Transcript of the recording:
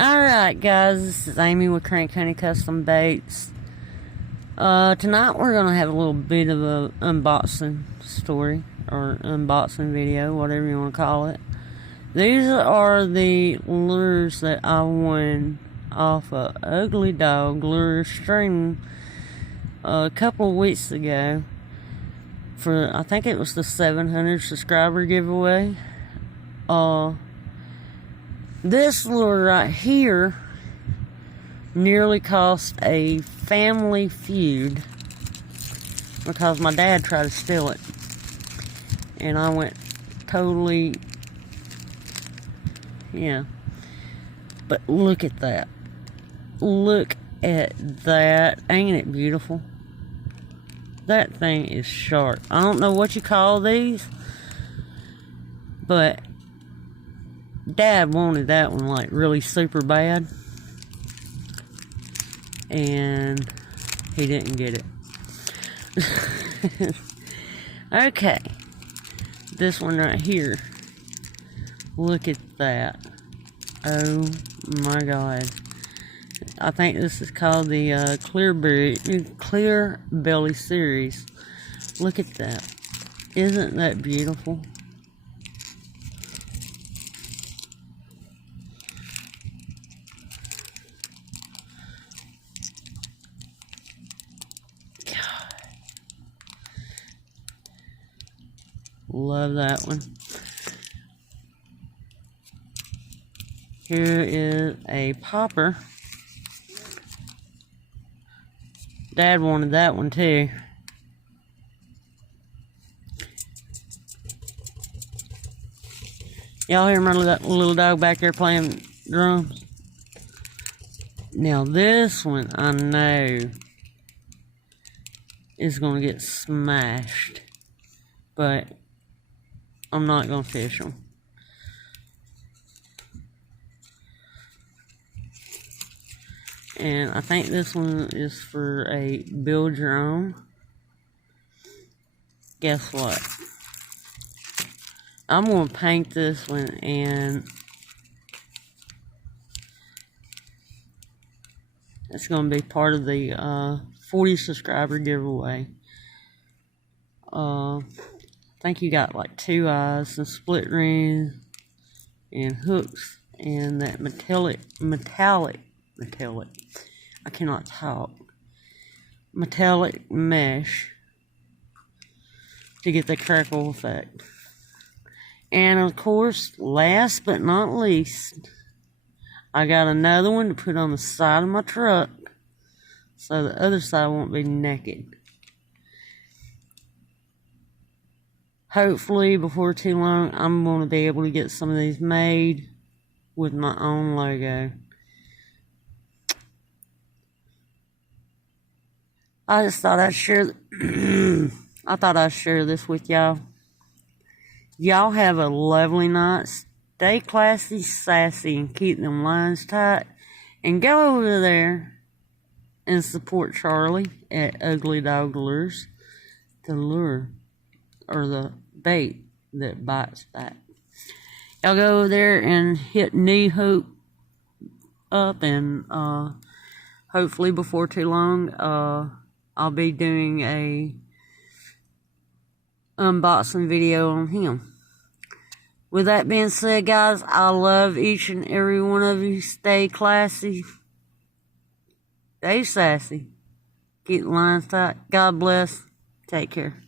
Alright guys, this is Amy with Crank Honey Custom Baits. Tonight we're going to have a little bit of a unboxing story, or unboxing video, whatever you want to call it. These are the lures that I won off of Ugly Dog Lure Stream a couple of weeks ago for, I think it was the 700 subscriber giveaway. This lure right here nearly cost a family feud because my dad tried to steal it. And I went totally, yeah. But look at that. Look at that. Ain't it beautiful? That thing is sharp. I don't know what you call these, but Dad wanted that one like really super bad, and he didn't get it. Okay, this one right here, look at that. Oh my god, I think this is called the Clear Belly series. Look at that. Isn't that beautiful? Love that one. Here is a popper. Dad wanted that one too. Y'all hear my little dog back there playing drums? Now this one I know is going to get smashed, but I'm not going to fish them. And I think this one is for a build your own. Guess what? I'm going to paint this one, and it's going to be part of the 40 subscriber giveaway. I think you got like 2 eyes and split rings and hooks and that metallic, I cannot talk, metallic mesh to get the crackle effect. And of course, last but not least, I got another one to put on the side of my truck so the other side won't be naked. Hopefully, before too long, I'm going to be able to get some of these made with my own logo. I just thought I'd share, this with y'all. Y'all have a lovely night. Stay classy, sassy, and keep them lines tight. And go over there and support Charlie at Ugly Dog Lures. The lure, or the bait that bites back. Y'all go over there and hit New Hope up, and hopefully before too long, I'll be doing a unboxing video on him. With that being said, guys, I love each and every one of you. Stay classy, stay sassy, keep the lines tight. God bless. Take care.